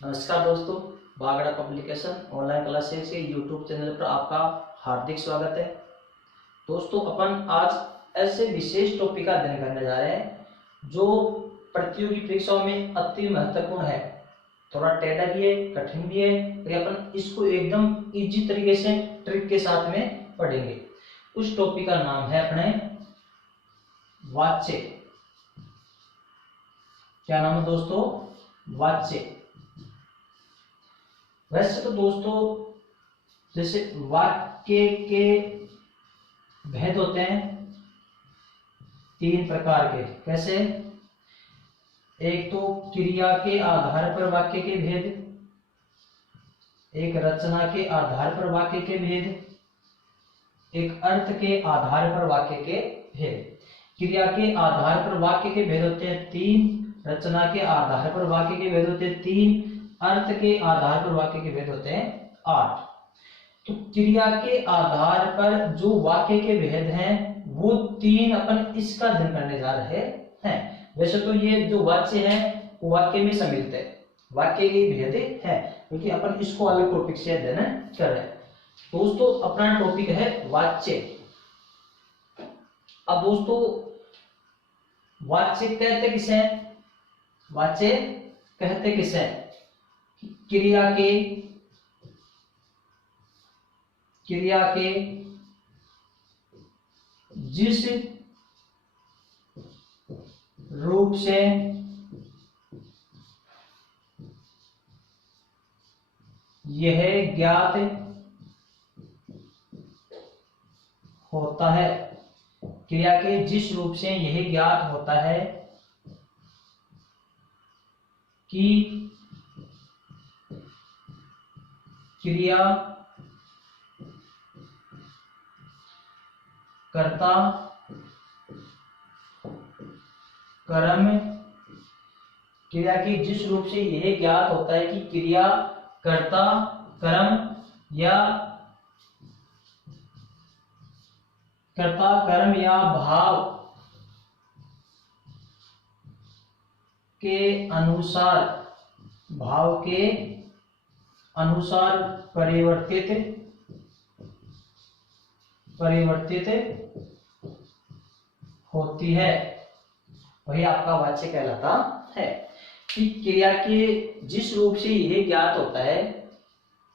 नमस्कार दोस्तों, Bagda publication online classes के यूट्यूब चैनल पर आपका हार्दिक स्वागत है। दोस्तों, अपन आज ऐसे विशेष टॉपिक का अध्ययन करने जा रहे हैं जो प्रतियोगी परीक्षाओं में अति महत्वपूर्ण है। थोड़ा टेढ़ा भी है, कठिन भी है, लेकिन अपन इसको एकदम इजी तरीके से ट्रिक के साथ में पढ़ेंगे। उस टॉपिक का नाम है अपने वाच्य। क्या नाम है दोस्तों? वाच्य। वैसे तो दोस्तों, जैसे वाक्य के भेद होते हैं तीन प्रकार के। कैसे? एक तो क्रिया के आधार पर वाक्य के भेद, एक रचना के आधार पर वाक्य के भेद, एक अर्थ के आधार पर वाक्य के भेद। क्रिया के आधार पर वाक्य के भेद होते हैं तीन, रचना के आधार पर वाक्य के भेद होते हैं तीन, अर्थ के आधार पर वाक्य के भेद होते हैं 8। तो क्रिया के आधार पर जो वाक्य के भेद हैं वो तीन अपन इसका अध्ययन करने जा रहे हैं। वैसे तो ये जो वाच्य है वो वाक्य में सम्मिलित है, वाक्य के भेद है, क्योंकि अपन इसको अलग टॉपिक से अध्ययन कर रहे हैं। दोस्तों, अपना टॉपिक है वाच्य। अब दोस्तों, वाच्य कहते किसे? वाच्य कहते किसे? क्रिया के जिस रूप से यह ज्ञात होता है, क्रिया के जिस रूप से यह ज्ञात होता है कि क्रिया कर्ता कर्म, क्रिया के जिस रूप से यह ज्ञात होता है कि क्रिया कर्ता कर्म या भाव के अनुसार परिवर्तित होती है, वही आपका वाच्य कहलाता है। कि क्रिया के जिस रूप से यह ज्ञात होता है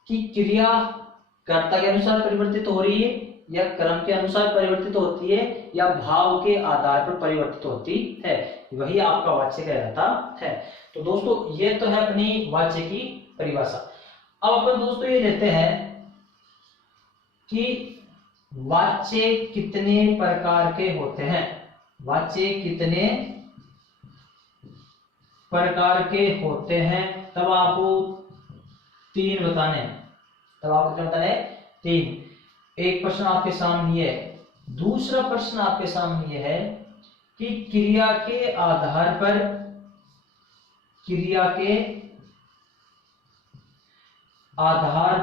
कि क्रिया कर्ता के अनुसार परिवर्तित हो रही है या क्रम के अनुसार परिवर्तित होती है या भाव के आधार पर परिवर्तित होती है, वही आपका वाच्य कहलाता है। तो दोस्तों, ये तो है अपनी वाच्य की परिभाषा। अब अपन दोस्तों ये लेते हैं कि वाच्य कितने प्रकार के होते हैं। वाच्य कितने प्रकार के होते हैं, तब आपको तीन बताने हैं। तब आपको क्या बताना है? तीन। एक प्रश्न आपके सामने ये है। दूसरा प्रश्न आपके सामने ये है कि क्रिया के आधार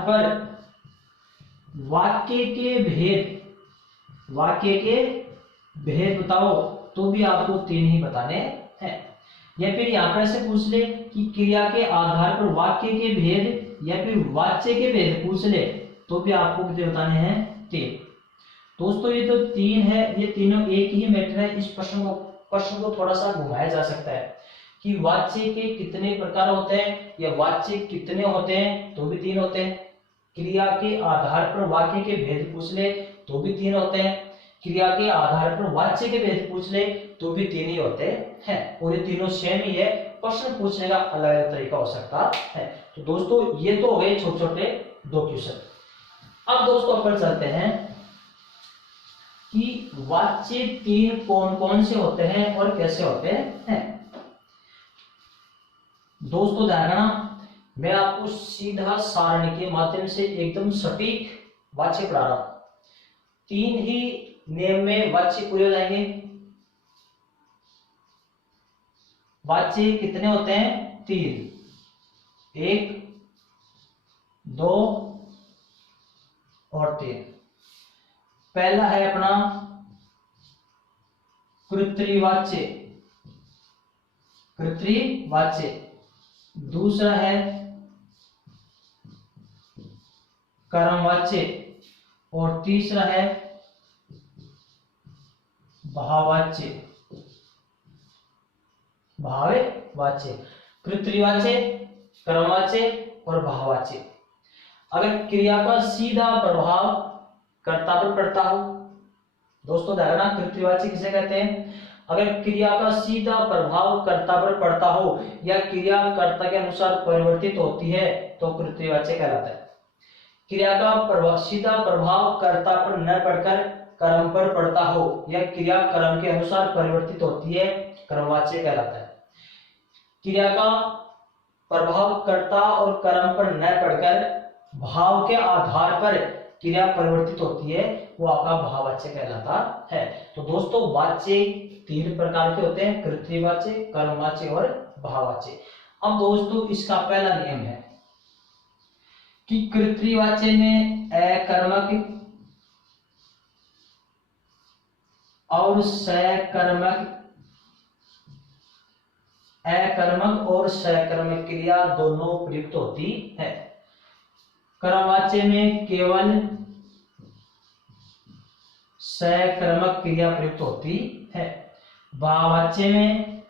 पर वाक्य के भेद बताओ, तो भी आपको तीन ही बताने हैं। या फिर यहां पर ऐसे पूछ ले कि क्रिया के आधार पर वाक्य के भेद या फिर वाच्य के भेद पूछ ले, तो भी आपको कितने बताने हैं? तीन। दोस्तों, ये तो तीन है, ये तीनों एक ही मैटर है। इस प्रश्न को थोड़ा सा घुमाया जा सकता है कि वाच्य के कितने प्रकार होते हैं या वाच्य कितने होते हैं, तो भी तीन होते हैं। क्रिया के आधार पर वाक्य के भेद पूछ ले तो भी तीन होते हैं। क्रिया के आधार पर वाच्य के भेद पूछ ले तो भी तीन ही होते हैं, और ये तीनों सेम ही है। प्रश्न पूछने का अलग अलग तरीका हो सकता है। तो दोस्तों, ये तो हो गए छोटे छोटे दो क्वेश्चन। अब दोस्तों अपन चलते हैं कि वाच्य तीन कौन कौन से होते हैं और कैसे होते हैं। दोस्तों ध्यान रखना, मैं आपको सीधा सारणी के माध्यम से एकदम सटीक वाच्य पढ़ा रहा हूं। तीन ही नियम में वाच्य पूरे हो जाएंगे। वाच्य कितने होते हैं? तीन। एक, दो और तीन। पहला है अपना कृत्रिवाच्य। दूसरा है कर्मवाच्य और तीसरा है भाववाच्य। भाववाच्य, कृतवाच्य, कर्मवाच्य और भाववाच्य। अगर क्रिया का सीधा प्रभाव कर्ता पर पड़ता हो, दोस्तों ध्यान रखना, कृतवाच्य किसे कहते हैं? अगर क्रिया का सीधा प्रभाव कर्ता पर पड़ता हो या क्रिया कर्ता के अनुसार परिवर्तित होती है तो कृतवाच्य कहलाता है। क्रिया का सीधा प्रभाव कर्ता पर न पड़कर कर्म पर पड़ता हो या क्रिया कर्म के अनुसार परिवर्तित होती है, कर्मवाच्य कहलाता है। क्रिया का प्रभाव कर्ता और कर्म पर न पड़कर भाव के आधार पर क्रिया परिवर्तित होती है, वो आपका भाववाच्य कहलाता है। तो दोस्तों वाच्य 3 प्रकार के होते हैं, कृतवाच्य, कर्मवाच्य और भाववाच्य। अब दोस्तों इसका पहला नियम है कि कृतवाच्य में अकर्मक और सकर्मक, अकर्मक और सकर्मक क्रिया दोनों प्रयुक्त होती है। कर्मवाच्य में केवल सकर्मक क्रिया प्रयुक्त होती है। भाववाच्य में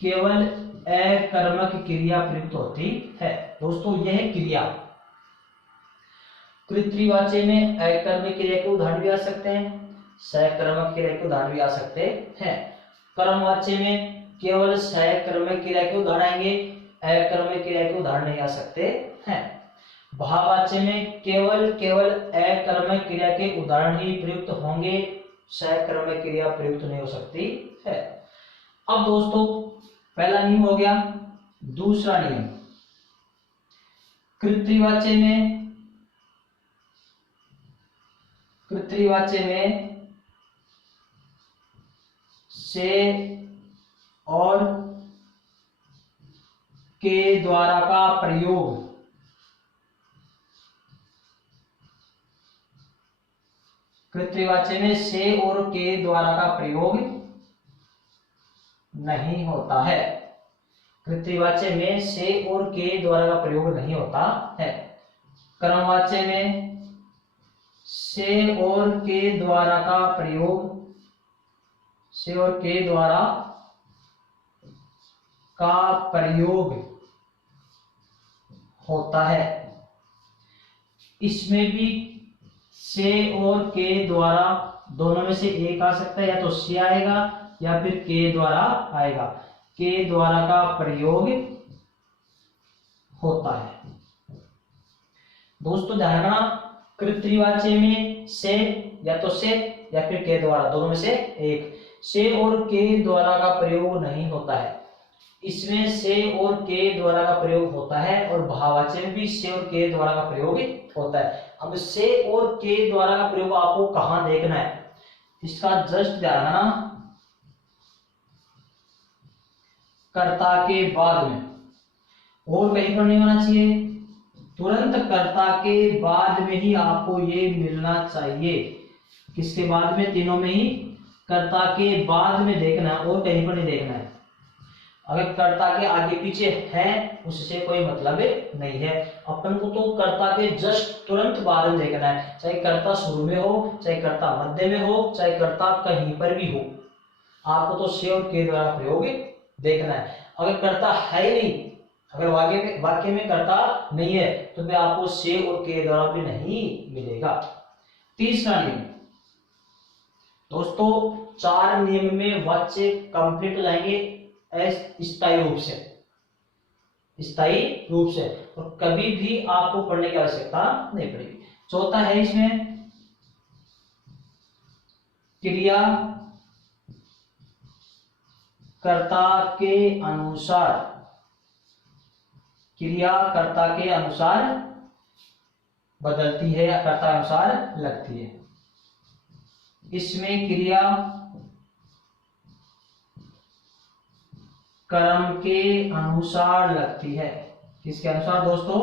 केवल अकर्मक क्रिया प्रयुक्त होती है। दोस्तों यह क्रिया कृतवाच्य में अकर्मक क्रिया के उदाहरण भी आ सकते हैं, सकर्मक क्रिया के उदाहरण भी आ सकते हैं। कर्मवाच्य में केवल सकर्मक क्रिया के उदाहरण आएंगे, अकर्मक क्रिया के उदाहरण नहीं आ सकते हैं। भाववाच्य में केवल अकर्मक क्रिया के उदाहरण ही प्रयुक्त होंगे, सकर्मक क्रिया प्रयुक्त नहीं हो सकती है। अब दोस्तों पहला नियम हो गया। दूसरा नियम, कृतवाच्य में से और के द्वारा का प्रयोग कृतवाच्य में से और के द्वारा का प्रयोग नहीं होता है। कृतवाच्य में से और के द्वारा का प्रयोग नहीं होता है। कर्मवाच्य में से और के द्वारा का प्रयोग, से और के द्वारा का प्रयोग होता है। इसमें भी से और के द्वारा दोनों में से एक आ सकता है, या तो से आएगा या फिर के द्वारा आएगा। के द्वारा का प्रयोग होता है। दोस्तों ध्यान रखना, कृतवाच्य में से या तो से या फिर के द्वारा, दोनों में से एक। से और के द्वारा का प्रयोग नहीं होता है। इसमें से और के द्वारा का प्रयोग होता है और भाववाच्य में भी से और के द्वारा का प्रयोग होता है। अब से और के द्वारा का प्रयोग आपको कहां देखना है, इसका जस्ट ध्यान रखना। कर्ता के बाद में, और कहीं पर नहीं होना चाहिए, तुरंत कर्ता के बाद में ही आपको ये मिलना चाहिए। किसके बाद में? तीनों में ही कर्ता के बाद में देखना, और कहीं पर नहीं देखना है। अगर कर्ता के आगे पीछे है उससे कोई मतलब नहीं है। अपन को तो कर्ता के जस्ट तुरंत बाद में देखना है, चाहे कर्ता शुरू में हो, चाहे कर्ता मध्य में हो, चाहे कर्ता कहीं पर भी हो, आपको तो से और के द्वारा प्रयोग देखना है। अगर कर्ता है ही नहीं, अगर वाक्य में कर्ता नहीं है तो फिर आपको से और के द्वारा भी नहीं मिलेगा। तीसरा नियम, दोस्तों 4 नियम में वाच्य कंप्लीट लाएंगे स्थायी रूप से, और कभी भी आपको पढ़ने की आवश्यकता नहीं पड़ेगी। चौथा है इसमें क्रिया कर्ता के अनुसार, क्रिया कर्ता के अनुसार बदलती है या कर्ता अनुसार लगती है। इसमें क्रिया कर्म के अनुसार लगती है। किसके अनुसार दोस्तों?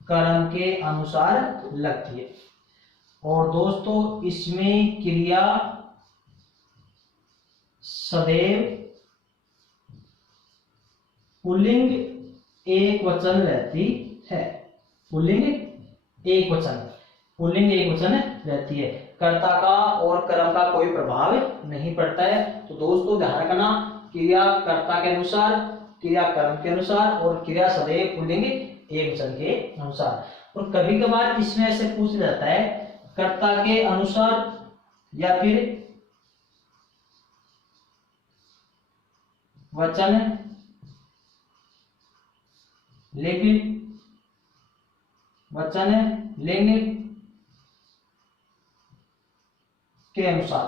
कर्म के अनुसार लगती है। और दोस्तों इसमें क्रिया सदैव पुल्लिंग एक वचन रहती है। पुल्लिंग एक वचन, पुल्लिंग एक वचन रहती है। कर्ता का और कर्म का कोई प्रभाव नहीं पड़ता है। तो दोस्तों ध्यान रखना, क्रिया कर्ता के अनुसार, क्रिया कर्म के अनुसार और क्रिया सदैव पुल्लिंग एक वचन के अनुसार। और कभी कभार इसमें ऐसे पूछ जाता है कर्ता के अनुसार या फिर वचन लिंग, वचन लिंग के अनुसार,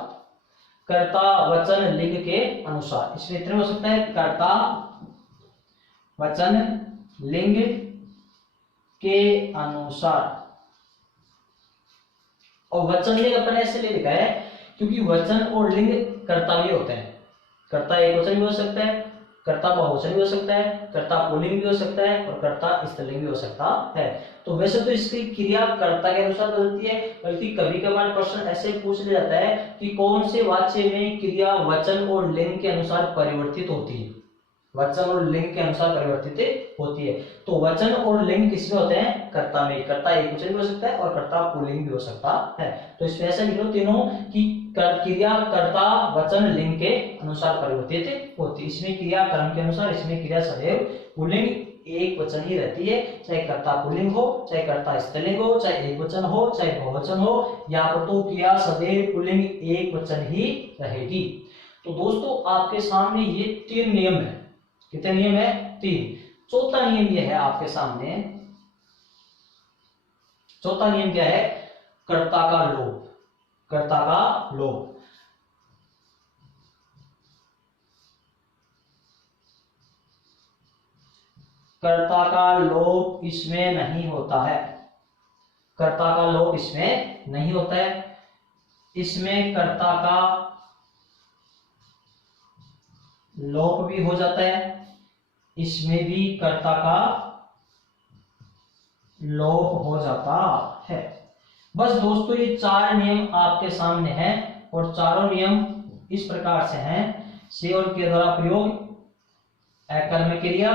कर्ता वचन लिंग के अनुसार। इसमें इतना हो सकता है कर्ता वचन लिंग के अनुसार। और वचन लिंग अपन ऐसे ले लिखा है क्योंकि वचन और लिंग कर्ता भी होते हैं। कर्ता एक वचन भी हो सकता है, कर्ता बहुवचन भी हो सकता है, कर्ता पुल्लिंग भी हो सकता है और कर्ता स्त्रीलिंग भी हो सकता है। तो वैसे तो इसकी क्रिया कर्ता के अनुसार बदलती है, बल्कि कभी कभार प्रश्न ऐसे पूछ लिया जाता है कि कौन से वाक्य में क्रिया वचन और लिंग के अनुसार परिवर्तित होती है, वचन और लिंग के अनुसार परिवर्तित होती है। तो वचन और लिंग किसमें होते हैं? कर्ता में। कर्ता एक वचन भी हो सकता है और कर्ता पुल्लिंग भी हो सकता है। तो इसमें ऐसा लिखो तीनों की क्रिया कर्ता वचन लिंग के अनुसार परिवर्तित होती है। इसमें क्रिया कर्म के अनुसार, इसमें क्रिया सदैव पुल्लिंग एक वचन ही रहती है, चाहे कर्ता पुल्लिंग हो, चाहे कर्ता स्त्रीलिंग हो, चाहे एक वचन हो, चाहे बहुवचन हो, यहाँ पर तो क्रिया सदैव पुल्लिंग एक वचन ही रहेगी। तो दोस्तों आपके सामने ये 3 नियम है। कितने नियम है? 3। चौथा नियम ये है आपके सामने। चौथा नियम क्या है? कर्ता का लोप। कर्ता का लोप। कर्ता का लोप इसमें नहीं होता है। कर्ता का लोप इसमें नहीं होता है। इसमें कर्ता का लोप भी हो जाता है, इसमें भी कर्ता का लोप हो जाता है। बस दोस्तों ये 4 नियम आपके सामने हैं और चारों नियम इस प्रकार से हैं। से और के द्वारा प्रयोग, अकर्मक क्रिया,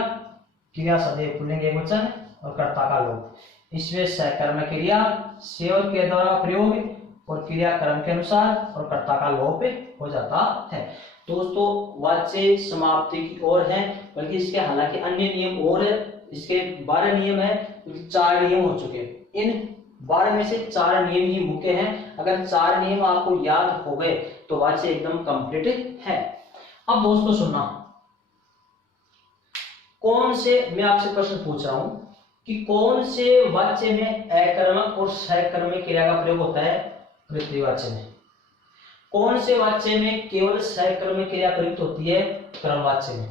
क्रिया सदैव पुल्लिंग एक वचन और कर्ता का लोप। इसमें सकर्मक क्रिया, से और के द्वारा प्रयोग और क्रिया कर्म के अनुसार और कर्ता का लोप हो जाता है। दोस्तों वाच्य समाप्ति की ओर है, बल्कि इसके हालांकि अन्य नियम और है। इसके 12 नियम है, 4 नियम हो चुके हैं। इन 12 में से 4 नियम ही मुख्य हैं। अगर 4 नियम आपको याद हो गए तो वाच्य एकदम कंप्लीट है। अब दोस्तों सुनना, कौन से, मैं आपसे प्रश्न पूछ रहा हूं कि कौन से वाच्य में अकर्मक और सकर्मक क्रिया का प्रयोग होता है? कृतवाच्य में। कौन से वाच्य में केवल सकर्मक क्रिया प्रयुक्त होती है? क्रमवाच्य में।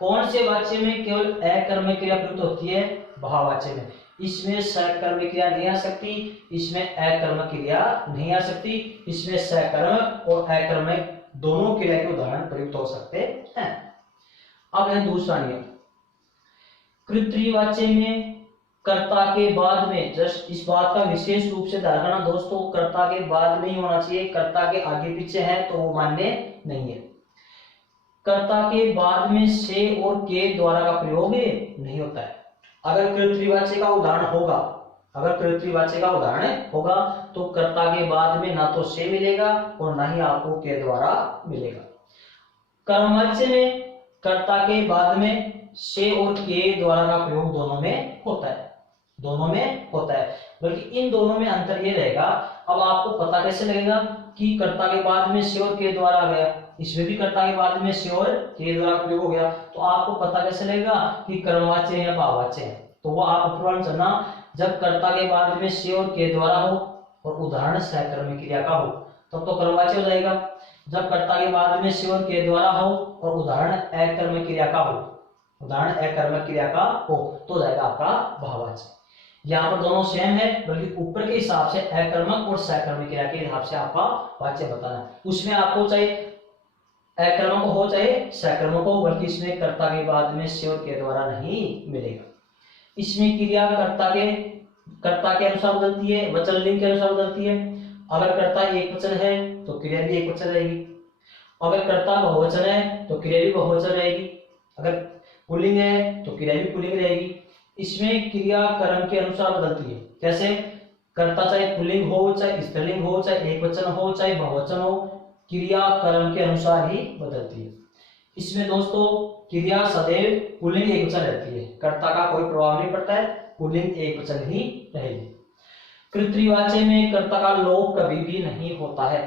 कौन से वाच्य में केवल अकर्मक क्रिया प्रयुक्त होती है? भाववाच्य में। इसमें सकर्मक क्रिया नहीं आ सकती, इसमें अकर्मक क्रिया नहीं आ सकती। इसमें सकर्मक और अकर्मक दोनों क्रिया के उदाहरण प्रयुक्त हो सकते हैं। अब है दूसरा नियम, कृतवाच्य में कर्ता के बाद में, जस्ट इस बात का विशेष रूप से ध्यान रखना दोस्तों, कर्ता के बाद में ही होना चाहिए। कर्ता के आगे पीछे है तो वो मान्य नहीं है। कर्ता के बाद में से और के द्वारा का प्रयोग नहीं होता है। अगर कृतवाच्य का उदाहरण होगा, अगर कृतवाच्य का उदाहरण होगा तो कर्ता के बाद में ना तो से मिलेगा और ना ही आपको के द्वारा मिलेगा। कर्मवाच्य में कर्ता के बाद में से और के द्वारा का प्रयोग दोनों में होता है, दोनों में होता है। बल्कि इन दोनों में अंतर ये रहेगा, अब आपको पता कैसे लगेगा कि कर्ता के बाद में से और के द्वारा आ गया, इसमें भी कर्ता के बाद में से और के द्वारा प्रयोग हो गया, तो आपको पता कैसे लगेगा कि कर्मवाच्य है या भाववाच्य है? तो वो आप उपमान चलना, जब कर्ता के बाद में से और के द्वारा हो और उदाहरण सकर्मक क्रिया का हो तब तो कर्मवाच्य हो जाएगा। जब कर्ता के बाद में से और के द्वारा हो और उदाहरण अकर्मक क्रिया का हो, उदाहरण अकर्मक क्रिया का हो तो जाएगा आपका भाववाच्य। यहाँ पर दोनों सेम है, बल्कि ऊपर के हिसाब से अकर्मक और सकर्मक क्रिया के हिसाब से आपका वाच्य बताना है। उसमें आपको चाहे अकर्मक हो चाहे सकर्मक हो, बल्कि इसमें कर्ता के बाद में से और के द्वारा नहीं मिलेगा। इसमें क्रिया कर्ता के अनुसार बदलती है, वचन लिंग के अनुसार बदलती है। अगर कर्ता एक वचन है तो क्रिया भी एक वचन रहेगी, अगर कर्ता बहुवचन है तो क्रिया भी बहुवचन रहेगी, अगर पुल्लिंग है तो क्रिया भी पुल्लिंग रहेगी। इसमें क्रिया कर्म के अनुसार बदलती है। कैसे? कर्ता चाहे पुल्लिंग हो, चाहे स्त्रीलिंग हो, चाहे एकवचन हो, चाहे बहुवचन हो, क्रिया कर्म के अनुसार ही बदलती है। इसमें दोस्तों क्रिया सदैव पुल्लिंग एकवचन रहती है, कर्ता का कोई प्रभाव नहीं पड़ता है, पुल्लिंग एकवचन ही रहेगी। कर्तृवाच्य में कर्ता का लोप कभी भी नहीं होता है।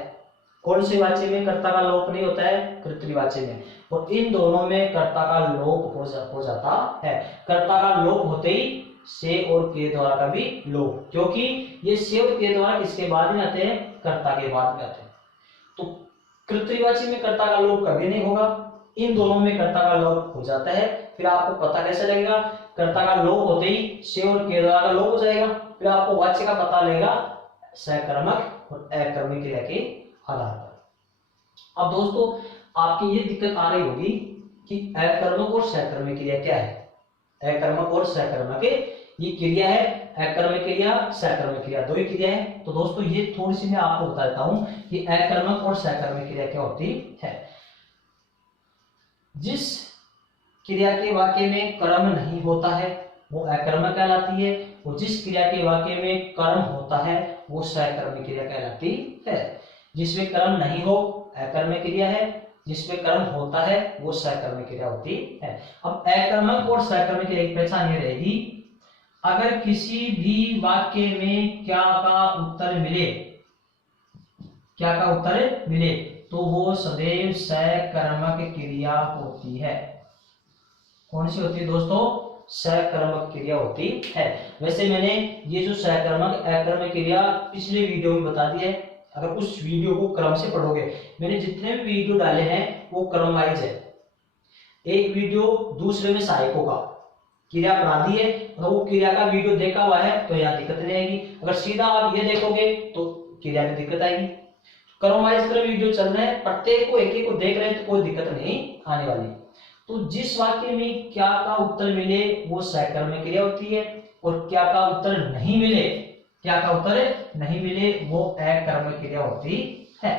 कौन से वाच्य में कर्ता का लोप नहीं होता है? कर्तृवाच्य में। और इन दोनों में कर्ता का लोप हो जाता है। कर्ता का लोप होते ही से और के द्वारा का भी लोप, क्योंकि ये से और के द्वारा किसके बाद में आते हैं? कर्ता के बाद में आते हैं। तो कर्तृवाच्य में कर्ता का लोप कभी नहीं होगा, इन दोनों में कर्ता का लोप हो जाता है। फिर आपको पता कैसे लगेगा? कर्ता का लोप होते ही से और के द्वारा का लोप हो जाएगा, फिर आपको वाच्य का पता लगेगा सकर्मक और अकर्मक क्रिया के आधार पर। अब दोस्तों आपकी ये दिक्कत आ रही होगी कि अकर्मक और सकर्मक क्रिया क्या है? अकर्मक और सकर्मक ये क्रिया है, अकर्मक क्रिया सकर्मक क्रिया दो ही क्रिया है। तो दोस्तों ये थोड़ी सी मैं आपको बता देता हूं कि अकर्मक और सकर्मक क्रिया क्या होती है। जिस क्रिया के वाक्य में कर्म नहीं होता है वो अकर्मक कहलाती है, और जिस क्रिया के वाक्य में कर्म होता है वो सकर्मक क्रिया कहलाती है। जिसमें कर्म नहीं हो अकर्मक क्रिया है, जिसमें कर्म होता है वो सकर्मक क्रिया होती है। अब अकर्मक और सकर्मक क्रिया की पहचान ये रहेगी, अगर किसी भी वाक्य में क्या का उत्तर मिले, क्या का उत्तर मिले तो वो सदैव सकर्मक क्रिया होती है। कौन सी होती है दोस्तों? सकर्मक क्रिया होती है। वैसे मैंने ये जो सकर्मक अकर्मक क्रिया पिछले वीडियो में बता दी है। अगर उस वीडियो को क्रम से पढ़ोगे, मैंने जितने भी वीडियो डाले हैं वो क्रम वाइज है, एक वीडियो दूसरे में सहायक होगा। क्रिया बना दी है, अगर वो क्रिया का वीडियो देखा हुआ है तो यहाँ दिक्कत नहीं आएगी, अगर सीधा आप ये देखोगे तो क्रिया में दिक्कत आएगी। क्रम वाइज क्रम वीडियो चल रहे हैं, प्रत्येक को एक एक को देख रहे हैं तो कोई दिक्कत नहीं आने वाली। तो जिस वाक्य में क्या का उत्तर मिले वो सकर्मक क्रिया होती है, और क्या का उत्तर नहीं मिले, क्या का उत्तर नहीं मिले वो अकर्मक क्रिया होती है।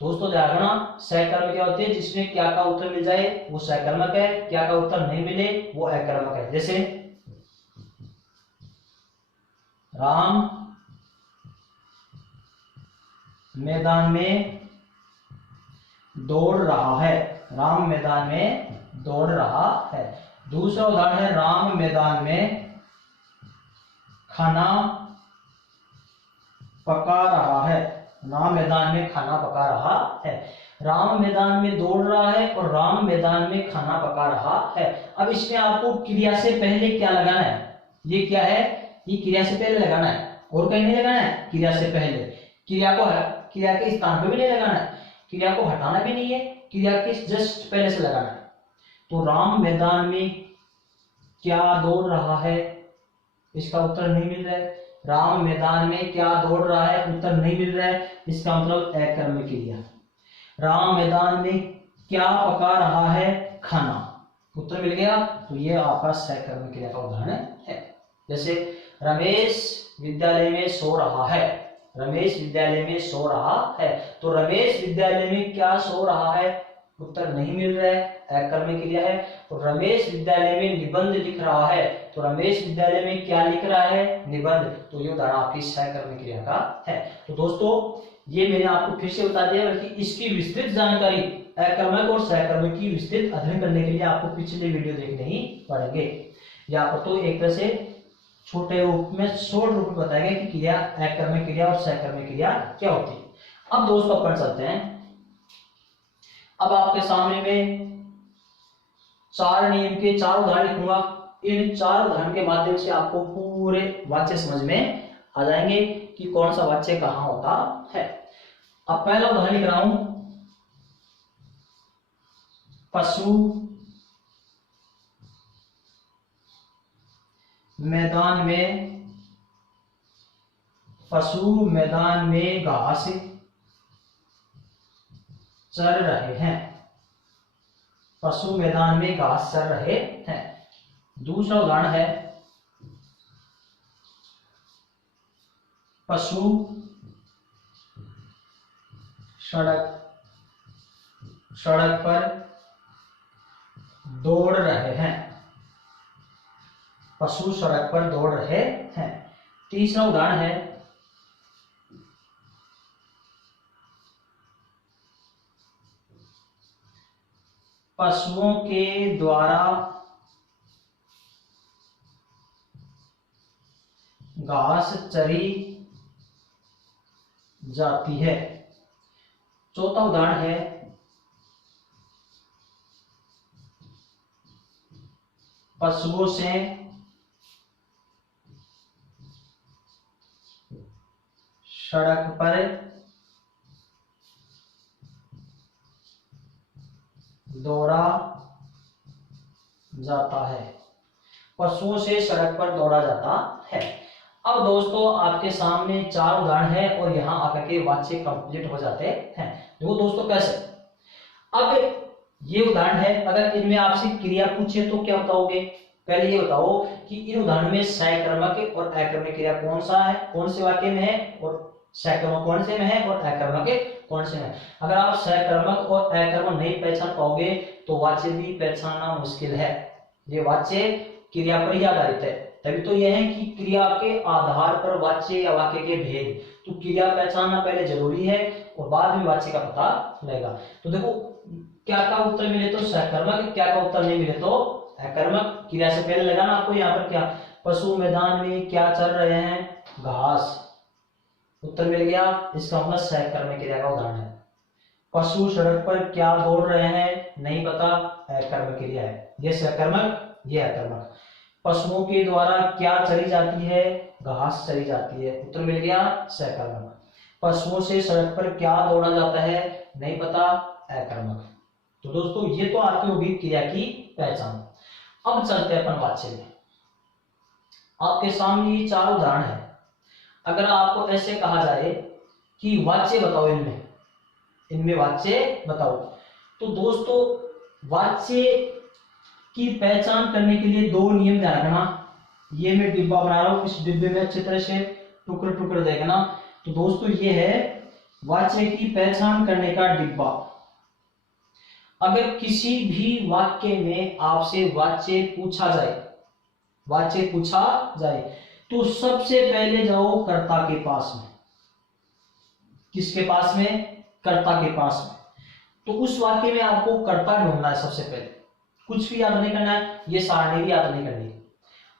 दोस्तों ध्यान रखना, सकर्मक क्रिया होती है जिसमें क्या का उत्तर मिल जाए वो सकर्मक है, क्या का उत्तर नहीं मिले वो अकर्मक है। जैसे राम मैदान में दौड़ रहा है, राम मैदान में दौड़ रहा है। दूसरा उदाहरण है राम मैदान में खाना पका रहा है, राम मैदान में खाना पका रहा है। राम मैदान में दौड़ रहा है और राम मैदान में खाना पका रहा है। अब इसमें आपको क्रिया से पहले क्या लगाना है? ये क्या है? ये क्रिया से पहले लगाना है, और कहीं नहीं लगाना है। क्रिया से पहले क्रिया को क्रिया के स्थान पर भी नहीं लगाना है, क्रिया को हटाना भी नहीं है, क्रिया के जस्ट पहले से लगाना है। तो राम मैदान में क्या दौड़ रहा है, इसका उत्तर नहीं मिल रहा है। राम मैदान में क्या दौड़ रहा है, उत्तर नहीं मिल रहा है, इसका मतलब अकर्मक क्रिया। राम मैदान में क्या पका रहा है, खाना, उत्तर मिल गया, तो ये आपका सकर्मक क्रिया का उदाहरण है। जैसे रमेश विद्यालय में सो रहा है, रमेश विद्यालय में सो रहा है, तो रमेश विद्यालय में क्या सो रहा है, उत्तर नहीं मिल रहा है, अकर्मक क्रिया है। और रमेश विद्यालय में निबंध लिख रहा है, तो रमेश विद्यालय में क्या लिख रहा है, निबंध, तो ये उदाहरण आपकी सकर्मक क्रिया का है। तो दोस्तों ये मैंने आपको फिर से बता दिया, बल्कि इसकी विस्तृत जानकारी अकर्मक और सकर्मक की विस्तृत अध्ययन करने के लिए आपको पिछले वीडियो देखने ही पड़ेंगे। यहाँ पर तो एक तरह से छोटे रूप में शॉर्ट रूप में बताएंगे कि क्रिया अकर्मक क्रिया और सकर्मक क्रिया क्या होती है। अब दोस्तों अपन चलते हैं, अब आपके सामने में 4 नियम के 4 उदाहरण लिखूंगा। इन 4 उदाहरण के माध्यम से आपको पूरे वाक्य समझ में आ जाएंगे कि कौन सा वाक्य कहां होता है। अब पहला उदाहरण लिख रहा हूं, पशु मैदान में, पशु मैदान में घास चर रहे हैं, पशु मैदान में घास चर रहे हैं। दूसरा उदाहरण है, पशु सड़क पर दौड़ रहे हैं, पशु सड़क पर दौड़ रहे हैं। तीसरा उदाहरण है, पशुओं के द्वारा घास चरी जाती है। चौथा उदाहरण है, पशुओं से सड़क पर दौड़ा जाता है। पशुओं से सड़क पर दौड़ा जाता है। अब दोस्तों आपके सामने 4 उदाहरण है और यहाँ आकर के वाक्य कंप्लीट हो जाते हैं। देखो दोस्तों कैसे, अब ये उदाहरण है, अगर इनमें आपसे क्रिया पूछे तो क्या बताओगे? पहले ये बताओ कि इन उदाहरण में सकर्मक और अकर्मक क्रिया कौन सा है, कौन से वाक्य में है, और सकर्मक कौन से में है और अकर्मक कौन से में है। अगर आप सकर्मक और अकर्मक नहीं पहचान पाओगे तो वाच्य भी पहचानना मुश्किल है। ये वाच्य क्रिया पर ही आधारित है, तभी तो यह है कि क्रिया के आधार पर वाच्य या वाक्य के भेद। तो क्रिया पहचानना पहले जरूरी है और बाद में वाच्य का पता लगेगा। तो देखो क्या का उत्तर मिले तो सकर्मक, क्या का उत्तर नहीं मिले तो अकर्मक। क्रिया से पहले लगाना आपको यहाँ पर क्या, पशु मैदान में क्या चल रहे हैं, घास। उत्तर मिल गया, इसका मतलब सकर्मक क्रिया का उदाहरण है। पशु सड़क पर क्या दौड़ रहे हैं, नहीं पता, अकर्मक क्रिया है। ये सकर्मक, ये अकर्मक। पशुओं के द्वारा क्या चरी जाती है, घास चरी जाती है। उत्तर मिल गया, सकर्मक। पशुओं से सड़क पर क्या दौड़ा जाता है, नहीं पता, अकर्मक। तो दोस्तों ये तो आपकी होगी क्रिया की पहचान। अब चलते हैं अपन वाच्य में। आपके सामने ये 4 उदाहरण है। अगर आपको ऐसे कहा जाए कि वाच्य बताओ, इनमें वाच्य बताओ, तो दोस्तों वाच्य की पहचान करने के लिए 2 नियम ध्यान रखना। ये मैं डिब्बा बना रहा हूं, इस डिब्बे में अच्छी तरह से टुकड़े टुकड़े देखना। तो दोस्तों ये है वाच्य की पहचान करने का डिब्बा। अगर किसी भी वाक्य में आपसे वाच्य पूछा जाए तो सबसे पहले जाओ कर्ता के पास में। किसके पास में? कर्ता के पास में। तो उस वाक्य में आपको कर्ता ढूंढना है सबसे पहले, कुछ भी याद नहीं करना है, ये सारणी भी याद नहीं करनी।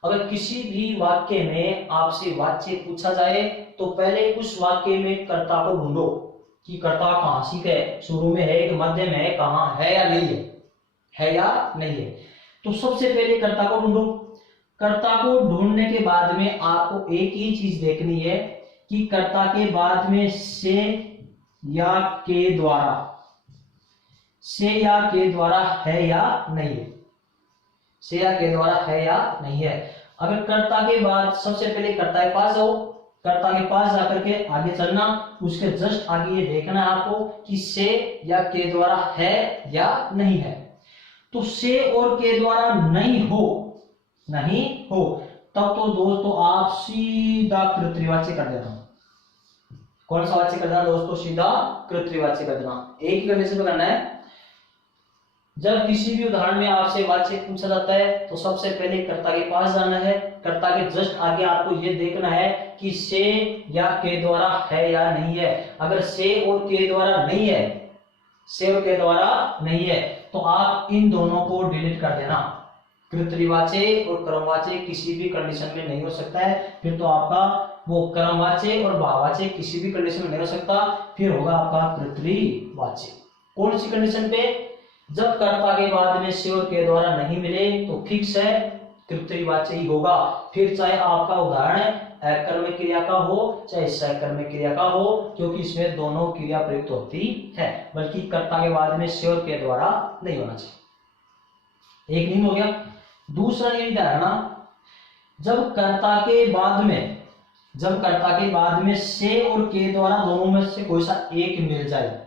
अगर किसी भी वाक्य में आपसे वाच्य पूछा जाए तो पहले उस वाक्य में कर्ता को ढूंढो कि कर्ता कहां से है, शुरू में है कि मध्य में है, कहां है या नहीं है या नहीं है। तो सबसे पहले कर्ता को ढूंढो। कर्ता को ढूंढने के बाद में आपको एक ही चीज देखनी है कि कर्ता के बाद में से या के द्वारा है या नहीं है, से या के द्वारा है या नहीं है। अगर कर्ता के बाद सबसे पहले कर्ता के पास जाओ, कर्ता के पास जाकर के आगे चलना, उसके जस्ट आगे ये देखना है आपको कि से या के द्वारा है या नहीं है। तो से और के द्वारा नहीं हो तब तो दोस्तों आप सीधा कृत्रिवाच्य कर देना। कौन सा वाच्य कर देना दोस्तों? सीधा कृत्रिवाच्य कर देना। एक ही कंडीशन पे करना है। जब किसी भी उदाहरण में आपसे वाच्य पूछा जाता है तो सबसे पहले कर्ता के पास जाना है, कर्ता के जस्ट आगे आपको यह देखना है कि से या के द्वारा है या नहीं है। अगर से और के द्वारा नहीं है, तो आप इन दोनों को डिलीट कर देना। कृत्रिवाच्य और कर्मवाच्य किसी भी कंडीशन में नहीं हो सकता है, फिर तो आपका वो कर्मवाच्य और भाववाच्य किसी भी कंडीशन में नहीं हो सकता, फिर होगा आपका कृत्रिवाच्य। कौन सी कंडीशन पे? जब कर्ता के बाद में से और के द्वारा नहीं मिले तो फिक्स है कृत्रिवाच्य ही होगा। फिर चाहे आपका उदाहरण अकर्मक क्रिया का हो चाहे सकर्मक क्रिया का हो, क्योंकि इसमें दोनों क्रिया प्रयुक्त होती है, बल्कि कर्ता के बाद में से और के द्वारा नहीं होना चाहिए। एक नियम हो गया। दूसरा नियम धारणा, जब कर्ता के बाद में से और के द्वारा दोनों में से कोई सा एक मिल जाए,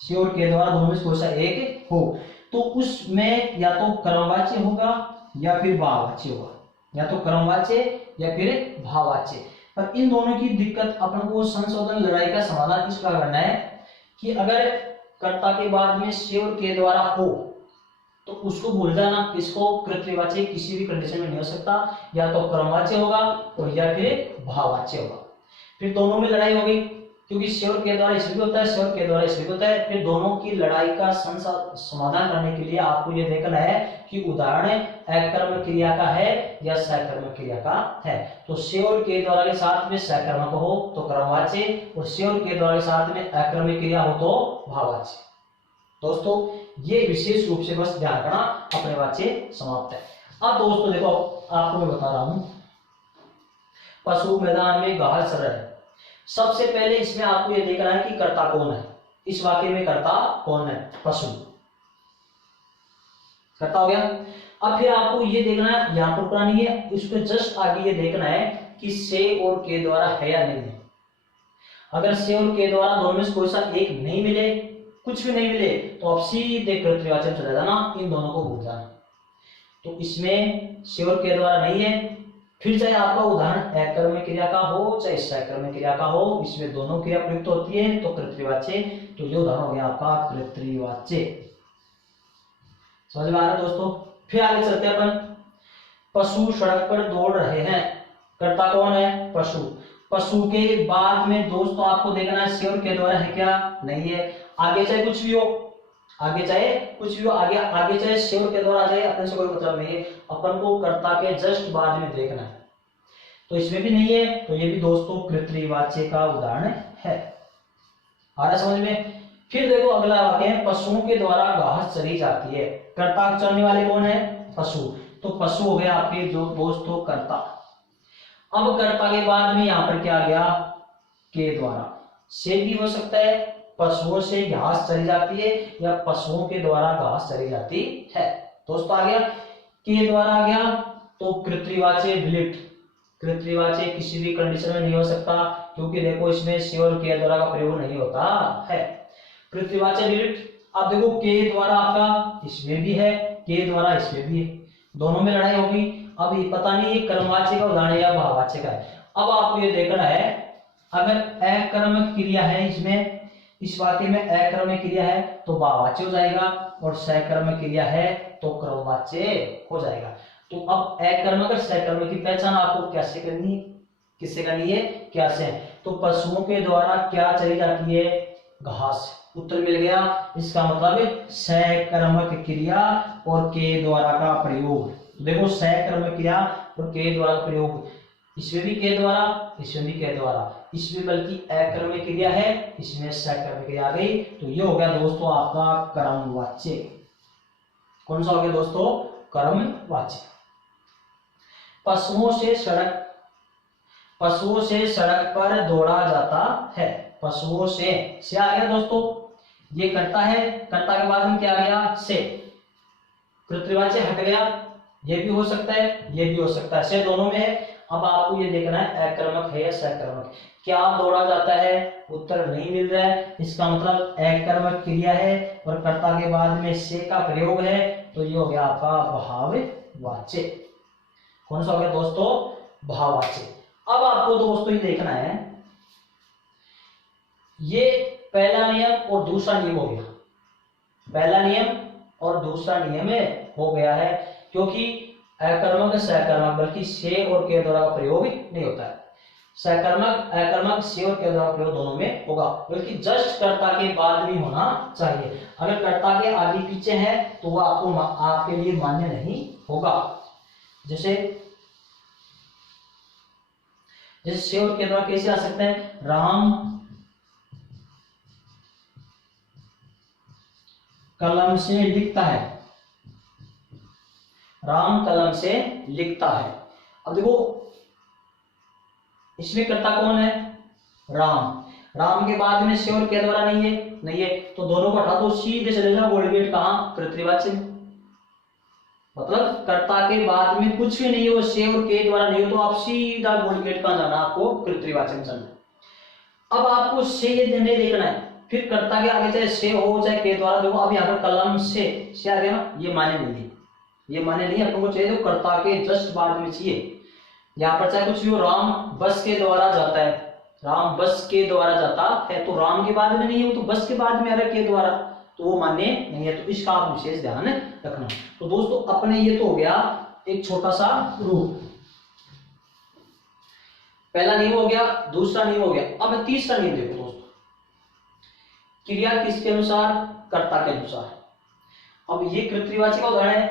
से और के द्वारा दोनों में से कोई सा एक हो, तो उसमें या तो कर्मवाच्य होगा या फिर भाववाच्य होगा, या तो कर्मवाच्य या फिर भाववाच्य। पर इन दोनों की दिक्कत अपन को संशोधन लड़ाई का समाधान इस प्रकार करना है कि अगर कर्ता के बाद में से और के द्वारा हो तो उसको भूल जाना। किसको? कृतवाच्य किसी भी कंडीशन में नहीं हो सकता, या तो क्रमवाच्य होगा और या फिर भाववाच्य होगा। फिर दोनों में लड़ाई हो गई, क्योंकि से और के द्वारा इसमें भी होता है, से और के द्वारा इसमें भी होता है। फिर दोनों की लड़ाई का समाधान करने के लिए आपको ये देखना है कि उदाहरण अकर्मक क्रिया का है या सकर्मक क्रिया का है। तो से और के द्वारा के साथ में सकर्मक हो तो क्रमवाच्य, और से और के द्वारा के साथ में अकर्मक क्रिया हो तो भाववाच्य। दोस्तों ये विशेष रूप से बस ध्यान रखना, अपने वाच्य समाप्त है। अब दोस्तों देखो, आपको मैं बता रहा हूं, पशु मैदान में घास चर रहे हैं। सबसे पहले इसमें आपको यह देखना है कि कर्ता कौन है। इस वाक्य में कर्ता कौन है? पशु कर्ता हो गया। अब फिर आपको ये देखना है, यहां पर पूरा नहीं है, इसको जस्ट आगे ये देखना है कि से और के द्वारा है या नहीं है। अगर से और के द्वारा दोनों में से कोई सा एक नहीं मिले, कुछ भी नहीं मिले, तो आप सीधे कृतवाचक चले जाना, इन दोनों को भूल जाना। तो इसमें से और के द्वारा नहीं है। फिर चाहे आपका उदाहरण अकर्मक क्रिया का हो चाहे सकर्मक क्रिया का हो, इसमें दोनों क्रिया प्रयुक्त होती है तो कृतवाच्य। तो ये उदाहरण हो गया आपका कृतवाच्य। समझ में आ रहा है दोस्तों? फिर आगे चलते हैं अपन। पशु सड़क पर दौड़ रहे हैं। कर्ता कौन है? पशु। पशु के बाद में दोस्तों आपको देखना है से और के द्वारा है क्या? नहीं है। आगे चाहे कुछ भी हो, आगे चाहे कुछ भी हो, आगे चाहे से और के द्वारा आ जाए, अपन से कोई मतलब नहीं है। अपन को कर्ता के जस्ट बाद में देखना है। तो इसमें भी नहीं है, तो ये भी दोस्तों कृतवाच्य का उदाहरण है। आ रहा समझ में? फिर देखो अगला वाक्य है, पशुओं के द्वारा घास चरी जाती है। कर्ता चरने वाले कौन है? पशु। तो पशु हो गया आपके जो दोस्तों कर्ता। अब कर्ता के बाद में यहां पर क्या आ गया? के द्वारा। से भी हो सकता है, पशुओं से घास चरी जाती है, या पशुओं के द्वारा घास चरी जाती है। दोस्तों आ गया, के द्वारा आ गया, तो कृतवाच्य डिलीट। कृतवाच्य किसी भी कंडीशन में नहीं हो सकता, क्योंकि देखो इसमें से और के द्वारा का प्रयोग नहीं होता है। कृतवाच्य डिलीट। अब देखो के द्वारा आपका इसमें भी है, के द्वारा इसमें भी है, दोनों में लड़ाई होगी। अब ये पता नहीं ये कर्मवाच्य का उदाहरण या भाववाच्य का है। अब आपको ये देखना है, अगर अकर्मक क्रिया है इसमें, इस वाक्य में अकर्मक क्रिया है तो भाववाच्य हो जाएगा, और सकर्मक क्रिया है तो क्रमवाच्य हो जाएगा। तो अब अकर्मक और सकर्मक की पहचान आपको कैसे करनी है? किससे करनी है? क्या से? तो पशुओं के द्वारा क्या चली जाती है? घास। उत्तर मिल गया। इसका मतलब सकर्मक क्रिया और के द्वारा का प्रयोग। देखो सकर्मक क्रिया और के द्वारा का प्रयोग, इसमें भी के द्वारा, इसमें भी के द्वारा, इसमें बल्कि अकर्मक क्रिया है, इसमें सकर्मक क्रिया आ गई। तो ये हो गया दोस्तों आपका कर्मवाच्य। कौन सा हो गया दोस्तों? कर्मवाच्य। पशुओं से सड़क पर दौड़ा जाता है। पशुओं से आ गया दोस्तों, ये कर्ता है, कर्ता के बाद में क्या आ गया? से। कृतवाच्य हट गया, ये भी हो सकता है, ये भी हो सकता है, से दोनों में है। अब आपको ये देखना है अकर्मक है या सकर्मक। क्या दौड़ा जाता है? उत्तर नहीं मिल रहा है, इसका मतलब अकर्मक क्रिया है और कर्ता के बाद में से का प्रयोग है, तो ये हो गया आपका भाववाच्य। कौन सा हो गया दोस्तों? भाववाच्य। अब आपको दोस्तों ये देखना है, ये पहला नियम और दूसरा नियम हो गया। पहला नियम और दूसरा नियम हो गया है, क्योंकि अकर्मक सकर्मक बल्कि से और के द्वारा का प्रयोग नहीं होता है। सकर्मक अकर्मक से और के द्वारा प्रयोग दोनों में होगा, बल्कि जस्ट कर्ता के बाद भी होना चाहिए। अगर कर्ता के आगे पीछे है तो वह आपको आपके लिए मान्य नहीं होगा। जैसे से और के द्वारा कैसे आ सकते हैं? राम कलम से लिखता है। राम कलम से लिखता है। अब देखो इसमें कर्ता कौन है? राम। राम के बाद में से और के द्वारा नहीं है, तो दोनों को हटा दो, सीधे चले जाओ गोल्डगेट कहां? कृतवाच्य। मतलब कर्ता के बाद में कुछ भी नहीं हो, से और के द्वारा नहीं हो, तो आप सीधा गोल्डगेट कहां जाना? आपको कृतवाच्य में चलना। अब आपको से ये नहीं देखना है, फिर कर्ता के आगे चाहे से हो चाहे के द्वारा। देखो अब यहाँ पर कलम से आ गया ना, ये माने नहीं, ये माने नहीं, अपन को चाहिए तो कर्ता के जस्ट बाद में चाहिए। यहाँ पर चाहे कुछ भी हो, राम बस के द्वारा जाता है, राम बस के द्वारा जाता है, तो राम के बाद में नहीं हो तो बस के बाद में आ रहा है के द्वारा, तो वो मान्य नहीं है। तो इसका आप विशेष ध्यान रखना। तो दोस्तों अपने ये तो हो गया एक छोटा सा रूप, पहला नियम हो गया, दूसरा नियम हो गया। अब तीसरा नियम देखो दोस्तों, क्रिया किसके अनुसार, कर्ता के अनुसार। अब ये कृतवाची का उदाहरण है,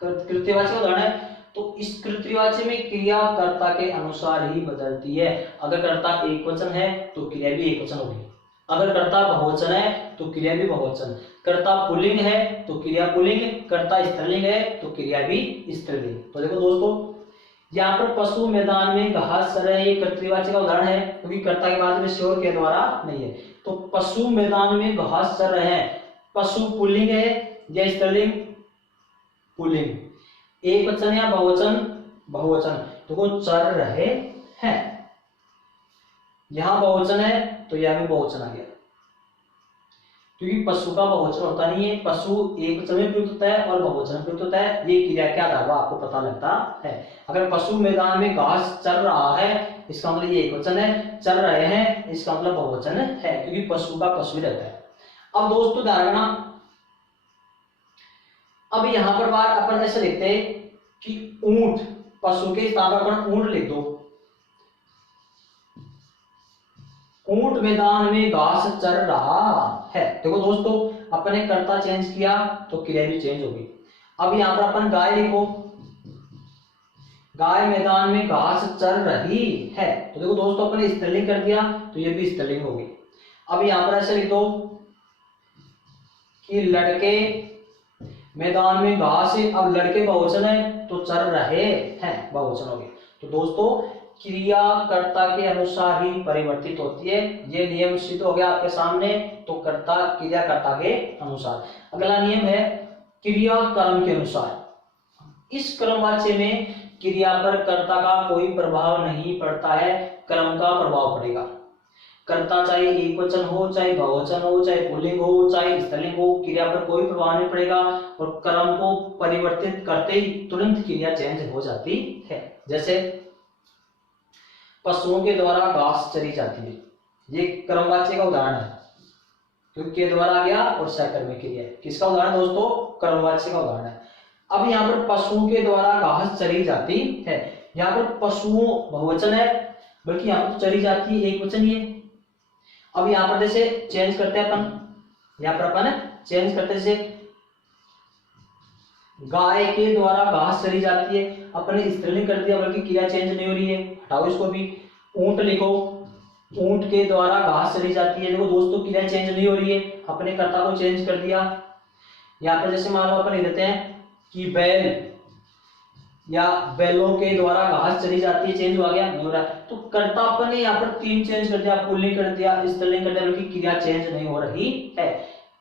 कृतवाची का उदाहरण है। तो इस कृतवाची में क्रिया कर्ता के अनुसार ही बदलती है। अगर कर्ता एक वचन है तो क्रिया भी एक वचन होगी, अगर कर्ता बहुवचन है तो क्रिया भी बहुवचन, कर्ता पुल्लिंग है तो क्रिया पुल्लिंग, कर्ता स्त्रीलिंग है तो क्रिया भी स्त्रीलिंग। तो देखो दोस्तों यहाँ पर पशु मैदान में घास चर रहे, ये कर्तृवाची का उदाहरण है क्योंकि कर्ता के बाद में श्योर के द्वारा नहीं है। तो पशु मैदान में घास चर रहे हैं, पशु पुल्लिंग है या स्त्रीलिंग, पुल्लिंग, एक वचन या बहुवचन, बहुवचन। तो वो चर रहे हैं, यहां बहुवचन है तो यह भी बहुवचन आ गया, क्योंकि पशु का बहुवचन होता नहीं है, पशु एक वचन में प्रयुक्त होता है और बहुवचन में प्रयुक्त होता है। ये क्रिया के आधार पर आपको पता लगता है। अगर पशु मैदान में घास चर रहा है इसका मतलब ये एक वचन है, चल रहे हैं इसका मतलब बहुवचन है, क्योंकि पशु का पशु ही रहता है। अब दोस्तों ध्यान रखना, अब यहां पर बार अपन ऐसे लिखते हैं कि ऊंट, पशु के स्थान पर अपन ऊंट लिख दो, ऊंट मैदान में घास चर रहा है। देखो दोस्तों अपने कर्ता चेंज किया तो क्रिया भी चेंज होगी। अब यहां पर अपन गाय लिखो, गाय मैदान में घास चर रही है। तो देखो दोस्तों अपने स्त्रीलिंग कर दिया तो ये भी स्त्रीलिंग होगी। अब यहां पर ऐसे लिख दो कि लड़के मैदान में घास है, अब लड़के बहुवचन है तो चर रहे हैं बहुवचन हो गए। तो दोस्तों क्रिया कर्ता के अनुसार ही परिवर्तित होती है, ये नियम सिद्ध हो गया आपके सामने। तो कर्ता क्रिया कर्ता के अनुसार। अगला नियम है क्रिया कर्म के अनुसार। इस क्रमवाच्य में क्रिया पर कर्ता का कोई प्रभाव नहीं पड़ता है, कर्म का प्रभाव पड़ेगा। कर्ता चाहे एक वचन हो, चाहे बहुवचन हो, चाहे पुल्लिंग हो, चाहे स्त्रीलिंग हो, क्रिया पर कोई प्रभाव नहीं पड़ेगा और कर्म को परिवर्तित करते ही तुरंत क्रिया चेंज हो जाती है। जैसे पशुओं के द्वारा घास चरी जाती है, ये कर्मवाच्य का उदाहरण है, क्योंकि के द्वारा आ गया और सकर्मक क्रिया है। किसका उदाहरण दोस्तों, कर्मवाच्य का उदाहरण है। अब यहाँ पर पशुओं के द्वारा घास चरी जाती है, यहाँ पर पशुओं बहुवचन है, बल्कि यहाँ पर चरी जाती है एक वचन ही है। अब यहाँ पर जैसे चेंज करते हैं अपन, यहाँ पर अपन चेंज करते जैसे गाय के द्वारा घास चरी जाती है, अपने स्त्रीलिंग कर दिया बल्कि क्रिया चेंज नहीं हो रही है, हटाओ इसको भी। ऊंट लिखो, ऊंट के द्वारा घास चरी जाती है, देखो दोस्तों क्रिया चेंज नहीं हो रही है, अपने कर्ता को चेंज कर दिया। यहाँ पर जैसे मान लो अपन लिखते हैं कि बैल या बैलों के द्वारा घास चरी जाती है, चेंज हो गया नहीं हो रहा। तो कर्ता अपन ने यहाँ पर तीन चेंज कर दिया, पुल्लिंग कर दिया, स्त्रीलिंग कर दिया, बल्कि क्रिया चेंज नहीं हो रही है।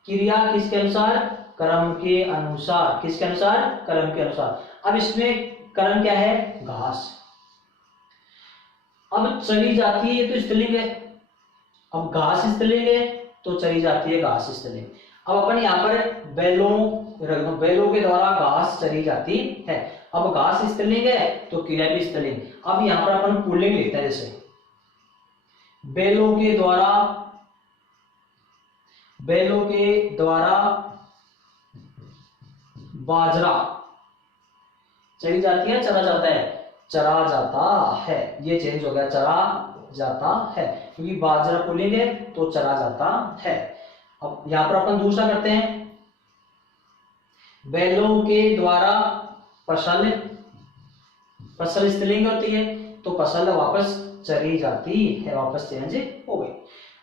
क्रिया किसके अनुसार, कर्म के अनुसार। किसके अनुसार, कर्म के अनुसार। अब इसमें कर्म क्या है, घास। अब चरी जाती है, ये तो स्त्रीलिंग है, अब घास स्त्रीलिंग है तो चरी जाती है घास स्त्रीलिंग। अब अपन यहाँ पर बैलों के द्वारा घास चरी जाती है, अब घास स्त्रीलिंग है तो क्रिया भी स्त्रीलिंग। अब यहाँ पर अपन पुल्लिंग लिखते हैं, जैसे बैलों के द्वारा बाजरा चरी जाती है, चरा जाता है, चरा जाता है, ये चेंज हो गया, चरा जाता है, क्योंकि बाजरा पुल्लिंग है तो चरा जाता है। अब यहां पर अपन दूसरा करते हैं, बैलों के द्वारा फसल, फसल स्त्रीलिंग होती है तो फसल वापस चरी जाती है, वापस चेंज हो गई।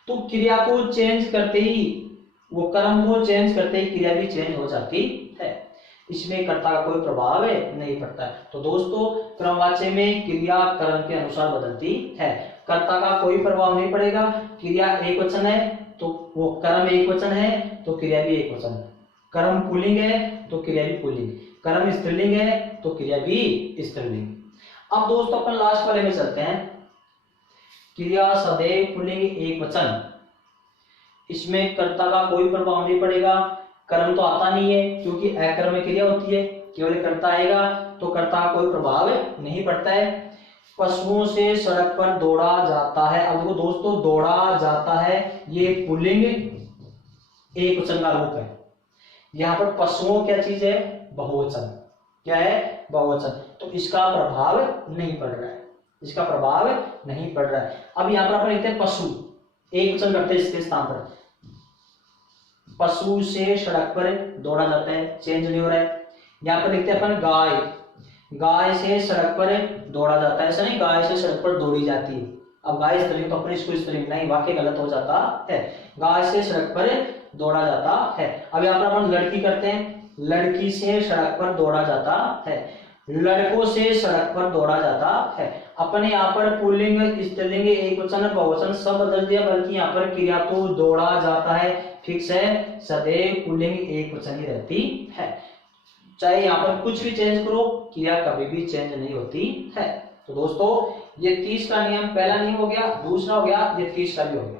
तो क्रिया को चेंज करते ही, वो कर्म को चेंज करते ही क्रिया भी चेंज हो जाती है, इसमें कर्ता का कोई प्रभाव नहीं पड़ता है। तो दोस्तों क्रमवाच्य में क्रिया कर्म के अनुसार बदलती है, कर्ता का कोई प्रभाव नहीं पड़ेगा। क्रिया एक वचन है तो वो कर्म एक वचन है तो क्रिया भी एक वचन है, कर्म पुल्लिंग है तो क्रिया भी पुल्लिंग, कर्म स्त्रीलिंग है तो क्रिया भी स्त्रीलिंग। अब दोस्तों अपन लास्ट वाले में चलते हैं, क्रिया सदैव पुल्लिंग एक वचन, इसमें कर्ता का कोई प्रभाव नहीं पड़ेगा, कर्म तो आता नहीं है क्योंकि अकर्म में क्रिया होती है, केवल कर्ता आएगा तो कर्ता का कोई प्रभाव नहीं पड़ता है। पशुओं से सड़क पर दौड़ा जाता है, अब देखो दोस्तों दौड़ा जाता है ये पुल्लिंग एक वचन का रूप है। यहाँ पर पशुओं क्या चीज है, बहुवचन, क्या है, बहुवचन, तो इसका प्रभाव नहीं पड़ रहा है, इसका प्रभाव नहीं पड़ रहा है। अब यहाँ पर अपन लिखते हैं पशु, एक वचन करते हैं इसके स्थान पर, पशु से सड़क पर दौड़ा जाता है, चेंज नहीं हो रहा है। यहाँ पर लिखते हैं अपन गाय, गाय से सड़क पर दौड़ा जाता है, ऐसा नहीं गाय से सड़क पर दौड़ी जाती है। अब गाय स्त्रीलिंग तो अपने इसको स्त्रीलिंग नहीं, वाक्य गलत हो जाता है, गाय से सड़क पर दौड़ा जाता है। अब यहाँ पर अपन लड़की करते हैं, लड़की से सड़क पर दौड़ा जाता है, लड़कों से सड़क पर दौड़ा जाता है। अपने यहाँ पर पुल्लिंग, स्त्रीलिंग, एक वचन, बहुवचन सब बदल दिया, बल्कि यहाँ पर क्रिया तो दौड़ा जाता है फिक्स है, सदैव पुल्लिंग एक वचन ही रहती है। चाहे यहाँ पर कुछ भी चेंज करो, क्रिया कभी भी चेंज नहीं होती है। तो दोस्तों ये 30 का नियम पहला नियम हो गया, दूसरा हो गया, ये 30 का भी हो गया।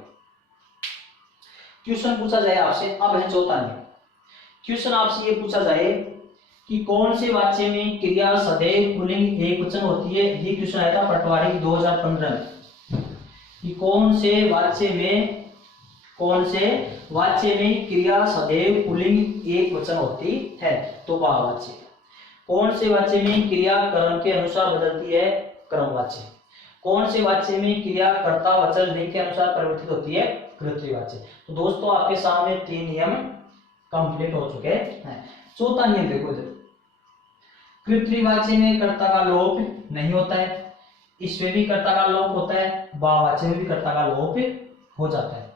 क्वेश्चन पूछा जाए आपसे, अब है चौथा नियम। क्वेश्चन आपसे ये पूछा जाए कि कौन से वाक्य में क्रिया सदैव पुल्लिंग एक वचन होती है। ये क्वेश्चन आया था पटवारी 2015 में, कि कौन से वाक्य में क्रिया सदैव पुल्लिंग एक वचन होती है, तो बहुवाच्य। कौन से वाक्य में क्रिया क्रम के अनुसार बदलती है, क्रमवाच्य। कौन से वाक्य में क्रिया कर्ता वचन लिंग के अनुसार परिवर्तित होती है, कर्तृवाच्य। तो दोस्तों आपके सामने 3 नियम कंप्लीट हो चुके हैं। चौथा नियम देखो इधर, कर्तृवाच्य में कर्ता का लोप नहीं होता है, इसमें भी कर्ता का लोप होता है, बहुवाच्य में भी कर्ता का लोप हो जाता है।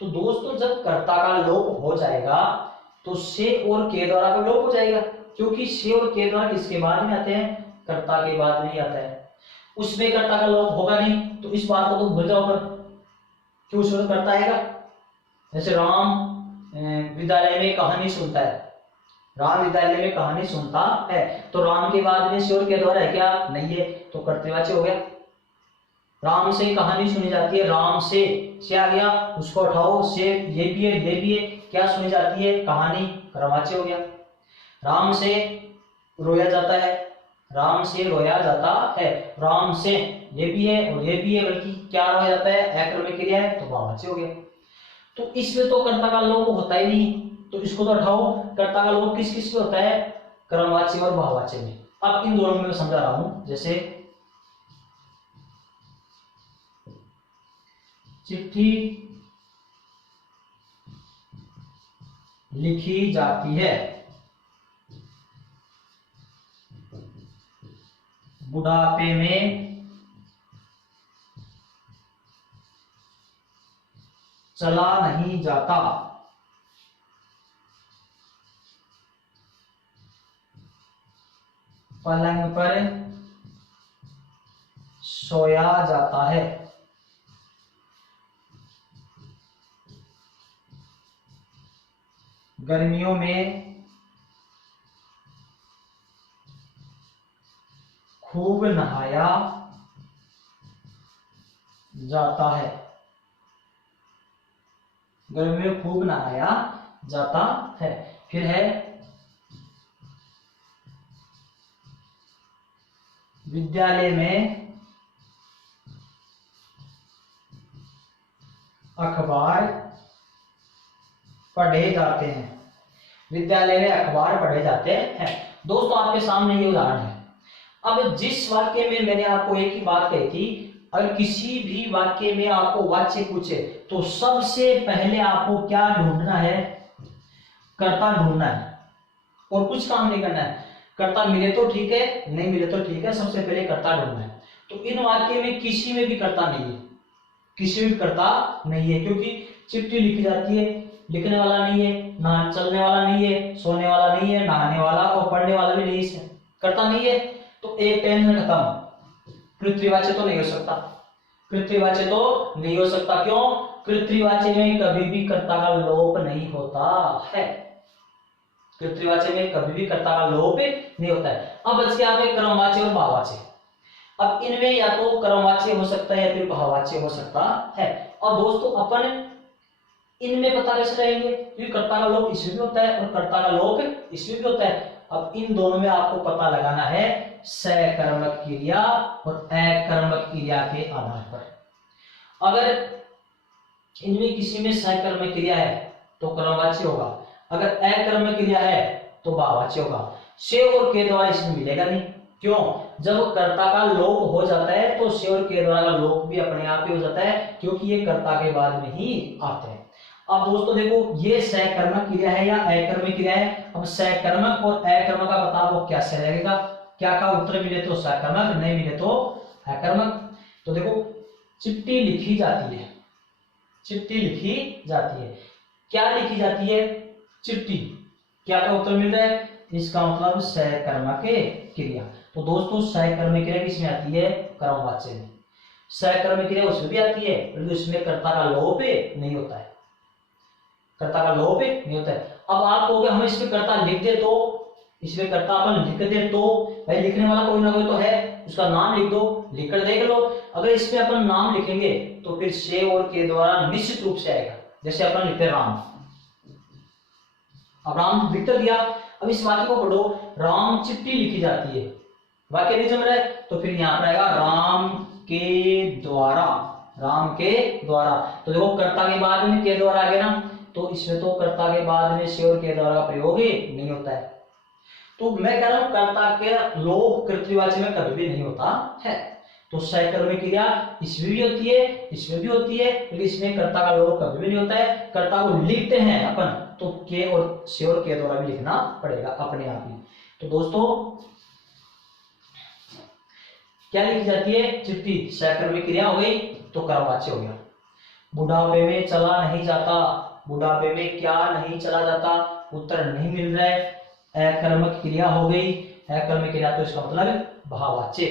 तो दोस्तों जब कर्ता का लोप हो जाएगा तो से और के द्वारा का लोप हो जाएगा, क्योंकि से और के द्वारा किसके बाद में आते हैं, कर्ता के बाद नहीं आता है। उसमें कर्ता का लोप होगा नहीं, तो इस बात को तो भूल जाओ, क्यों उसमें कर्ता आएगा। जैसे राम विद्यालय में कहानी सुनता है, राम विद्यालय में कहानी सुनता है, तो राम के बाद में से और के द्वारा है क्या, नहीं है, तो कर्तृवाच्य हो गया। राम से कहानी सुनी जाती है, राम से आ गया, उसको उठाओ, से ये भी है, ये भी है, क्या सुनी जाती है, कहानी, क्रमवाच्य हो गया। राम से रोया जाता है, राम से रोया जाता है, राम से ये भी है और ये भी है, बल्कि क्या रोया जाता है, अक्रमिक क्रिया है, तो बहुवाच्य हो गया। तो इसमें तो कर्ता का लोप होता ही नहीं, तो इसको तो हटाओ। कर्ता का लोप किस किस में होता है, क्रमवाच्य और बहुवाच्य में। अब इन दोनों में मैं समझा रहा हूं, जैसे चिट्ठी लिखी जाती है, बुढ़ापे में चला नहीं जाता, पलंग पर सोया जाता है, गर्मियों में खूब नहाया जाता है, गर्मियों में खूब नहाया जाता है। फिर है विद्यालय में अखबार पढ़े जाते हैं, विद्यालय में अखबार पढ़े जाते हैं। दोस्तों आपके सामने ये उदाहरण है। अब जिस वाक्य में मैंने आपको एक ही बात कही थी, अगर किसी भी वाक्य में आपको वाच्य पूछे तो सबसे पहले आपको क्या ढूंढना है, कर्ता ढूंढना है, और कुछ काम नहीं करना है। कर्ता मिले तो ठीक है, नहीं मिले तो ठीक है, सबसे पहले कर्ता ढूंढना है। तो इन वाक्य में किसी में भी कर्ता नहीं है, किसी में कर्ता नहीं है, क्योंकि चिट्ठी लिखी जाती है, लिखने वाला नहीं है, ना चलने वाला नहीं है, सोने वाला नहीं है, नहाने वाला और पढ़ने वाला भी नहीं है, कर्ता नहीं है। तो एक टेंशन खत्म, कर्तृवाच्य तो नहीं हो सकता, कर्तृवाच्य तो नहीं हो सकता। क्यों, कर्तृवाच्य में कभी भी कर्ता का लोप नहीं होता है, कर्तृवाच्य में कभी भी कर्ता का लोप नहीं होता है। अब बच गया आपके क्रमवाच्य और बहुवाच्य। अब इनमें या तो क्रमवाच्य हो सकता है या फिर बहुवाच्य हो सकता है। और दोस्तों अपन इनमें पता कैसे लगाएंगे, क्योंकि कर्ता का लोप इसमें भी होता है और कर्ता का लोप इसमें भी होता है। अब इन दोनों में आपको पता लगाना है सकर्मक क्रिया और अकर्मक क्रिया के आधार पर। अगर इनमें किसी में सकर्मक क्रिया है तो कर्मवाच्य होगा। अगर अकर्मक क्रिया है तो भाववाच्य होगा। से और के द्वारा इसमें मिलेगा नहीं। क्यों? जब कर्ता का लोप हो जाता है तो से और के द्वारा का लोप भी अपने आप ही हो जाता है, क्योंकि ये कर्ता के बाद में ही आते हैं। अब दोस्तों देखो, ये सकर्मक क्रिया है या अकर्मक क्रिया है। अब सकर्मक और अकर्मक का बताओ कैसे लगेगा। क्या का उत्तर मिले तो सकर्मक, नहीं मिले तो अकर्मक। तो देखो, चिट्ठी लिखी जाती है, चिट्ठी लिखी जाती है। क्या लिखी जाती है? चिट्ठी। क्या का उत्तर मिल रहा है? इसका मतलब सकर्मक क्रिया। तो दोस्तों सकर्मक क्रिया किसमें आती है? कर्मवाच्य में। सकर्मक क्रिया उसमें भी आती है, परंतु इसमें कर्ता का लोप नहीं होता है, कर्ता का लोप नहीं होता है। अब आप कहोगे हम इसमें कर्ता लिख दे तो, इसमें कर्ता अपन लिख दे तो, भाई लिखने वाला कोई ना कोई तो है, उसका नाम लिख दो, लिखकर देख लो। अगर इसमें अपन नाम लिखेंगे तो फिर से और के द्वारा निश्चित रूप से आएगा। जैसे अपन लिखते राम, अब राम लिख दिया। अब इस वाक्य को पढ़ो, राम चिट्ठी लिखी जाती है, वाक्य नहीं जम रहा है, तो फिर यहाँ पर आएगा राम के द्वारा, राम के द्वारा। तो देखो कर्ता के बाद में के द्वारा आ गया ना, तो इसमें तो कर्ता के बाद में से और के द्वारा का प्रयोग ही नहीं होता है। तो मैं कह रहा हूं कर्ता के लोप कर्तृवाच्य में कभी भी नहीं होता है। तो सकर्मक क्रिया इसमें भी होती है, इसमें भी होती है, लेकिन इसमें कर्ता का लोप कभी भी नहीं होता है। कर्ता को लिखते हैं अपन तो के और से और के द्वारा भी लिखना पड़ेगा अपने आप ही। तो दोस्तों क्या लिखी जाती है? चिट्ठी। सकर्मक क्रिया हो गई तो कर्मवाच्य हो गया। बुढ़ापे में चला नहीं जाता, बुढ़ापे में क्या नहीं चला जाता, उत्तर नहीं मिल रहा है। अकर्मक क्रिया हो गई, अकर्मक क्रिया तो इसका मतलब भाववाच्य।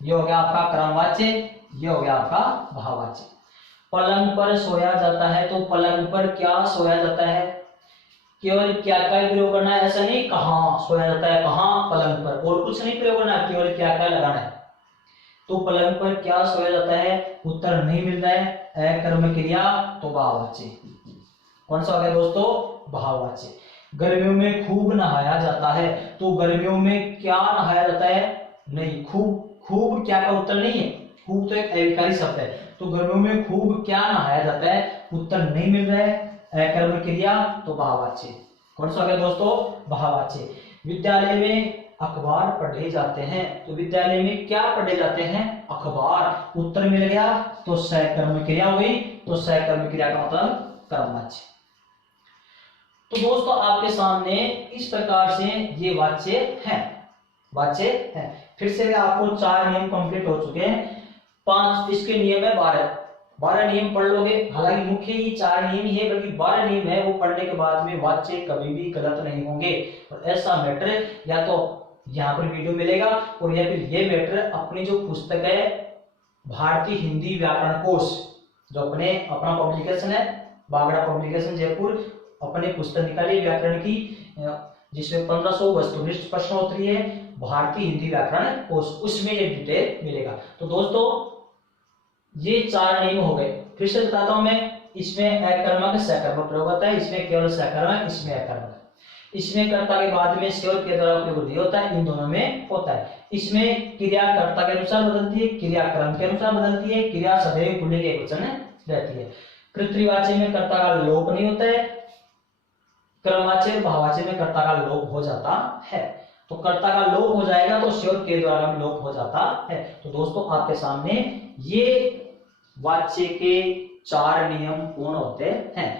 ये हो गया आपका कर्मवाच्य, ये हो गया आपका भाववाच्य। पलंग पर सोया जाता है, तो पलंग पर क्या सोया जाता है? केवल क्या का प्रयोग करना है, ऐसा नहीं कहां सोया जाता है, कहां, पलंग पर, और कुछ नहीं प्रयोग करना है, केवल क्या का लगाना है। तो पलंग पर क्या सोया जाता है, उत्तर नहीं मिल रहा है। अकर्मक क्रिया तो भाववाच्य। कौन सा हो गया दोस्तों? भाववाच्य। गर्मियों में खूब नहाया जाता है, तो गर्मियों में क्या नहाया जाता है? नहीं, खूब, खूब क्या का उत्तर नहीं है, खूब तो एक अविकारी शब्द है। तो गर्मियों में खूब क्या नहाया जाता है, उत्तर नहीं मिल रहा है। अकर्मक क्रिया तो भाववाच्य। कौन सा हो गया दोस्तों? भाववाच्य। विद्यालय में अखबार पढ़े जाते हैं, तो विद्यालय में क्या पढ़े जाते हैं? अखबार। उत्तर मिल गया तो सकर्मक क्रिया हो गई। तो सकर्मक क्रिया का मतलब कर्मवाच्य। तो दोस्तों आपके सामने इस प्रकार से ये वाच्य हैं, वाच्य हैं। फिर से आपको 4 नियम कंप्लीट हो चुके हैं। 5 इसके नियम है, 12 नियम पढ़ लोगे। हालांकि मुख्य ये 4 नियम ही है, बल्कि 12 नियम है, वो पढ़ने के बाद में वाच्य कभी भी गलत नहीं होंगे। और ऐसा मैटर या तो यहाँ पर वीडियो मिलेगा, और या फिर ये मैटर अपनी जो पुस्तक है भारतीय हिंदी व्याकरण कोश, जो अपना पब्लिकेशन है, बागड़ा पब्लिकेशन जयपुर, अपने पुस्तक निकाली व्याकरण की, जिसमें 1500 वस्तुनिष्ठ प्रश्नोत्तरी है, भारतीय हिंदी व्याकरण कोश, उसमें ये डिटेल मिलेगा। तो दोस्तों ये 4 नियम हो गए। फिर से बताता हूं मैं, इसमें अकर्मक सकर्मक प्रयोग होता है, इसमें केवल सकर्मक, इसमें अकर्मक। इसमें कर्ता के बाद में से और के द्वारा प्रयोग नहीं होता है, इन दोनों में होता है। इसमें क्रिया कर्ता के अनुसार बदलती है, क्रिया क्रम के अनुसार बदलती है, क्रिया सदैव पुल्लिंग एकवचन रहती है। कर्तृवाच्य में कर्ता का लोप नहीं होता है, कर्मवाच्य और भाववाच्य में कर्ता का लोप हो जाता है। तो कर्ता का लोप हो जाएगा तो से और के द्वारा भी लोप हो जाता है। तो दोस्तों आपके सामने ये वाच्य के 4 नियम पूर्ण होते हैं।